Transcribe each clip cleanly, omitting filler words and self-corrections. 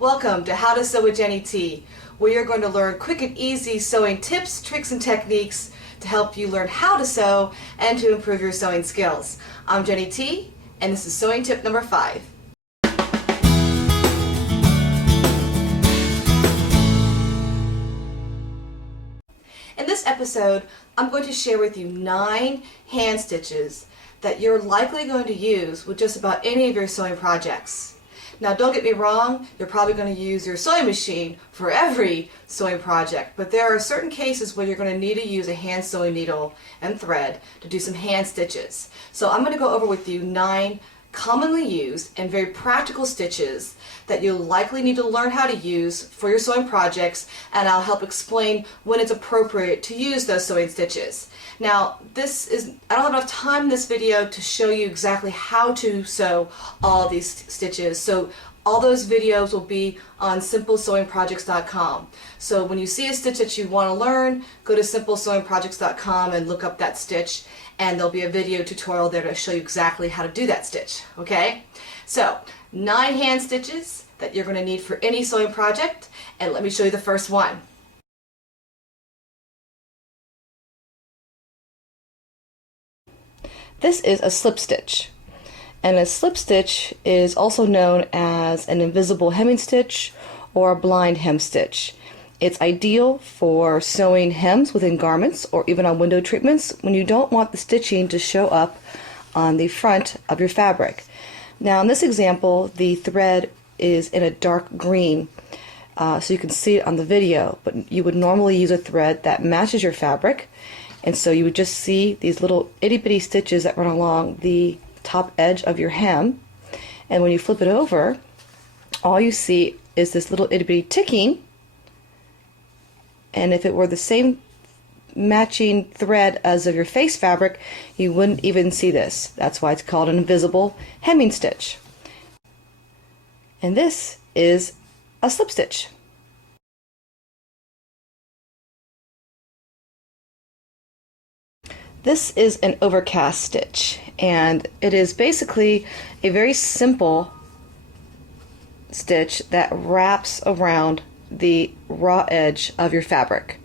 Welcome to How to Sew with Jenny T, where you're going to learn quick and easy sewing tips, tricks, and techniques to help you learn how to sew and to improve your sewing skills. I'm Jenny T, and this is sewing tip number 5. In this episode, I'm going to share with you 9 hand stitches that you're likely going to use with just about any of your sewing projects. Now, don't get me wrong, you're probably going to use your sewing machine for every sewing project, but there are certain cases where you're going to need to use a hand sewing needle and thread to do some hand stitches. So I'm going to go over with you 9 commonly used and very practical stitches that you'll likely need to learn how to use for your sewing projects, and I'll help explain when it's appropriate to use those sewing stitches. Now, I don't have enough time in this video to show you exactly how to sew all these stitches, so all those videos will be on simplesewingprojects.com. So when you see a stitch that you want to learn, go to simplesewingprojects.com and look up that stitch, and there'll be a video tutorial there to show you exactly how to do that stitch, okay? So, 9 hand stitches that you're going to need for any sewing project, and let me show you the first one. This is a slip stitch, and a slip stitch is also known as an invisible hemming stitch or a blind hem stitch. It's ideal for sewing hems within garments or even on window treatments when you don't want the stitching to show up on the front of your fabric. Now in this example, the thread is in a dark green, so you can see it on the video, but you would normally use a thread that matches your fabric, and so you would just see these little itty-bitty stitches that run along the top edge of your hem, and when you flip it over, all you see is this little itty-bitty ticking. And if it were the same matching thread as of your face fabric, you wouldn't even see this. That's why it's called an invisible hemming stitch. And this is a slip stitch. This is an overcast stitch, and it is basically a very simple stitch that wraps around the raw edge of your fabric,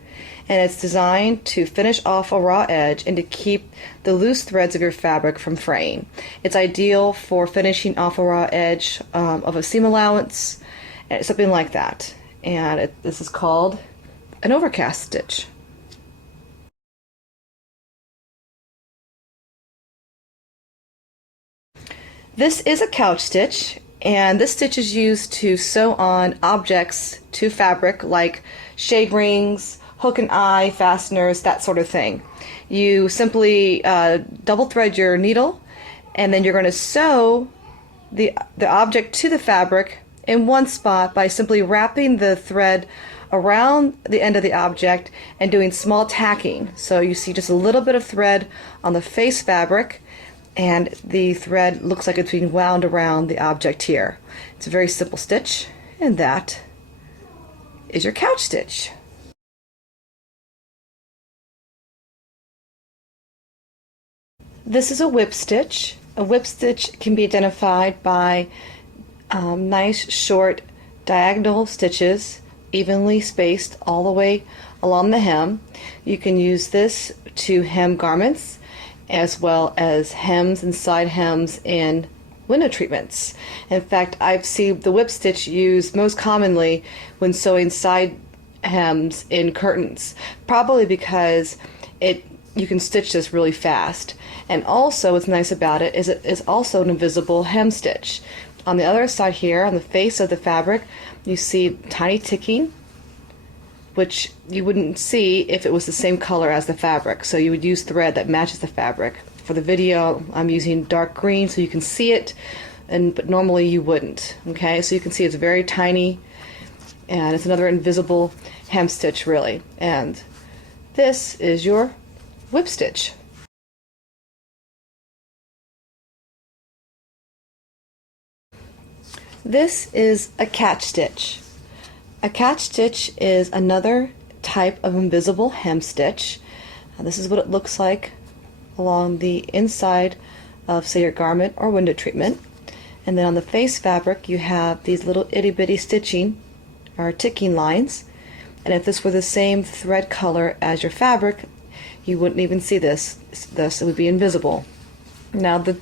and it's designed to finish off a raw edge and to keep the loose threads of your fabric from fraying. It's ideal for finishing off a raw edge of a seam allowance, something like that, and this is called an overcast stitch. This is a couch stitch, and this stitch is used to sew on objects to fabric like shade rings, hook and eye, fasteners, that sort of thing. You simply double thread your needle, and then you're going to sew the object to the fabric in one spot by simply wrapping the thread around the end of the object and doing small tacking. So you see just a little bit of thread on the face fabric, and the thread looks like it's being wound around the object here. It's a very simple stitch, and that is your couch stitch. This is a whip stitch. A whip stitch can be identified by nice short diagonal stitches, evenly spaced all the way along the hem. You can use this to hem garments, as well as hems and side hems in window treatments. In fact, I've seen the whip stitch used most commonly when sewing side hems in curtains, probably because you can stitch this really fast. And also what's nice about it is it is also an invisible hem stitch. On the other side here, on the face of the fabric, you see tiny ticking, which you wouldn't see if it was the same color as the fabric. So you would use thread that matches the fabric. For the video, I'm using dark green so you can see it, but normally you wouldn't. Okay, so you can see it's very tiny, and it's another invisible hem stitch, really. And this is your whip stitch. This is a catch stitch. A catch stitch is another type of invisible hem stitch. This is what it looks like along the inside of, say, your garment or window treatment. And then on the face fabric you have these little itty bitty stitching or ticking lines. And if this were the same thread color as your fabric, you wouldn't even see this. Thus it would be invisible. Now the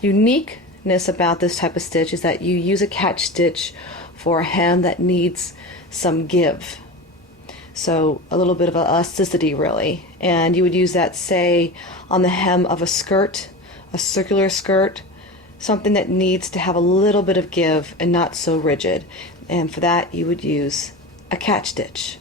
uniqueness about this type of stitch is that you use a catch stitch for a hem that needs some give. So a little bit of elasticity really. And you would use that, say, on the hem of a skirt, a circular skirt, something that needs to have a little bit of give and not so rigid. And for that you would use a catch stitch.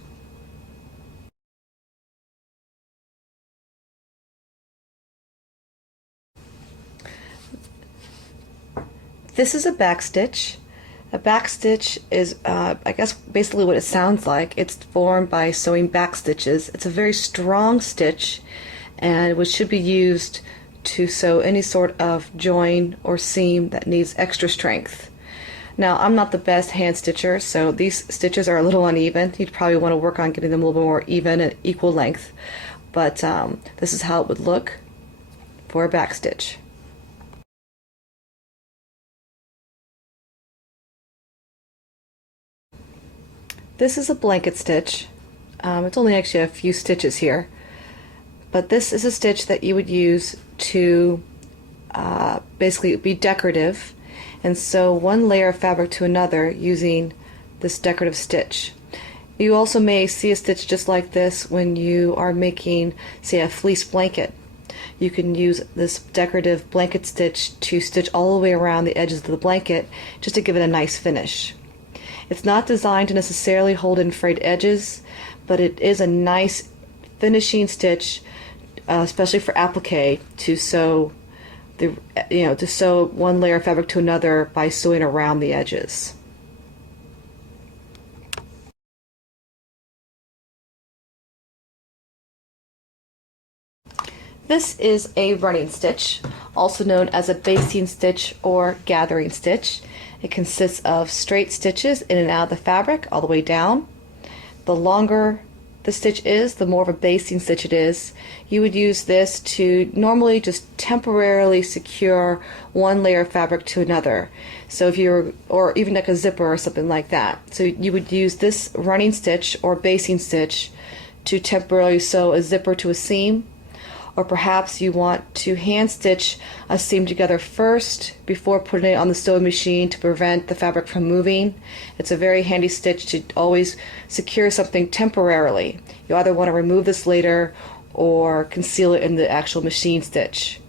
This is a back stitch. A back stitch is, I guess, basically what it sounds like. It's formed by sewing back stitches. It's a very strong stitch, and which should be used to sew any sort of join or seam that needs extra strength. Now, I'm not the best hand stitcher, so these stitches are a little uneven. You'd probably want to work on getting them a little more even and equal length. But this is how it would look for a back stitch. This is a blanket stitch. It's only actually a few stitches here, but this is a stitch that you would use to basically be decorative and sew one layer of fabric to another using this decorative stitch. You also may see a stitch just like this when you are making, say, a fleece blanket. You can use this decorative blanket stitch to stitch all the way around the edges of the blanket just to give it a nice finish. It's not designed to necessarily hold in frayed edges, but it is a nice finishing stitch, especially for applique, to sew to sew one layer of fabric to another by sewing around the edges. This is a running stitch, also known as a basting stitch or gathering stitch. It consists of straight stitches in and out of the fabric all the way down. The longer the stitch is, the more of a basting stitch it is. You would use this to normally just temporarily secure one layer of fabric to another. So if you're, or even like a zipper or something like that. So you would use this running stitch or basting stitch to temporarily sew a zipper to a seam. Or perhaps you want to hand stitch a seam together first before putting it on the sewing machine to prevent the fabric from moving. It's a very handy stitch to always secure something temporarily. You either want to remove this later or conceal it in the actual machine stitch.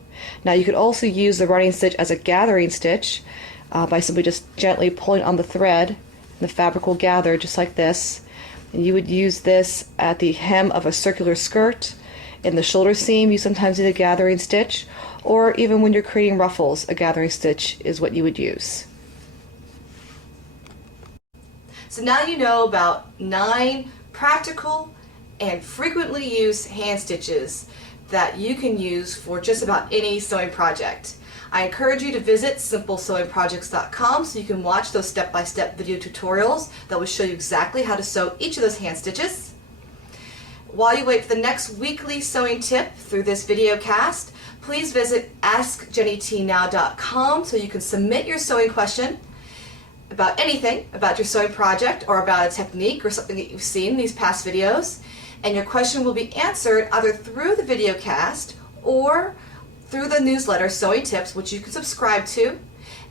Now you could also use the running stitch as a gathering stitch by simply just gently pulling on the thread, and the fabric will gather just like this. And you would use this at the hem of a circular skirt. In the shoulder seam, you sometimes need a gathering stitch, or even when you're creating ruffles, a gathering stitch is what you would use. So now you know about 9 practical and frequently used hand stitches that you can use for just about any sewing project. I encourage you to visit simplesewingprojects.com so you can watch those step-by-step video tutorials that will show you exactly how to sew each of those hand stitches. While you wait for the next weekly sewing tip through this video cast, please visit AskJennyTNow.com so you can submit your sewing question about anything about your sewing project or about a technique or something that you've seen in these past videos. And your question will be answered either through the video cast or through the newsletter Sewing Tips, which you can subscribe to.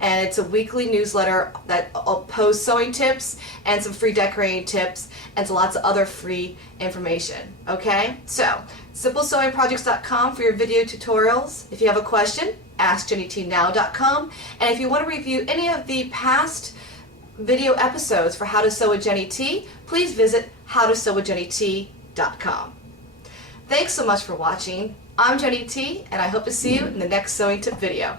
And it's a weekly newsletter that I'll post sewing tips and some free decorating tips and lots of other free information. Okay, so simplesewingprojects.com for your video tutorials. If you have a question, askjennytnow.com. And if you want to review any of the past video episodes for How to Sew with Jenny T, please visit howtosewwithjennyt.com. Thanks so much for watching. I'm Jenny T, and I hope to see you in the next sewing tip video.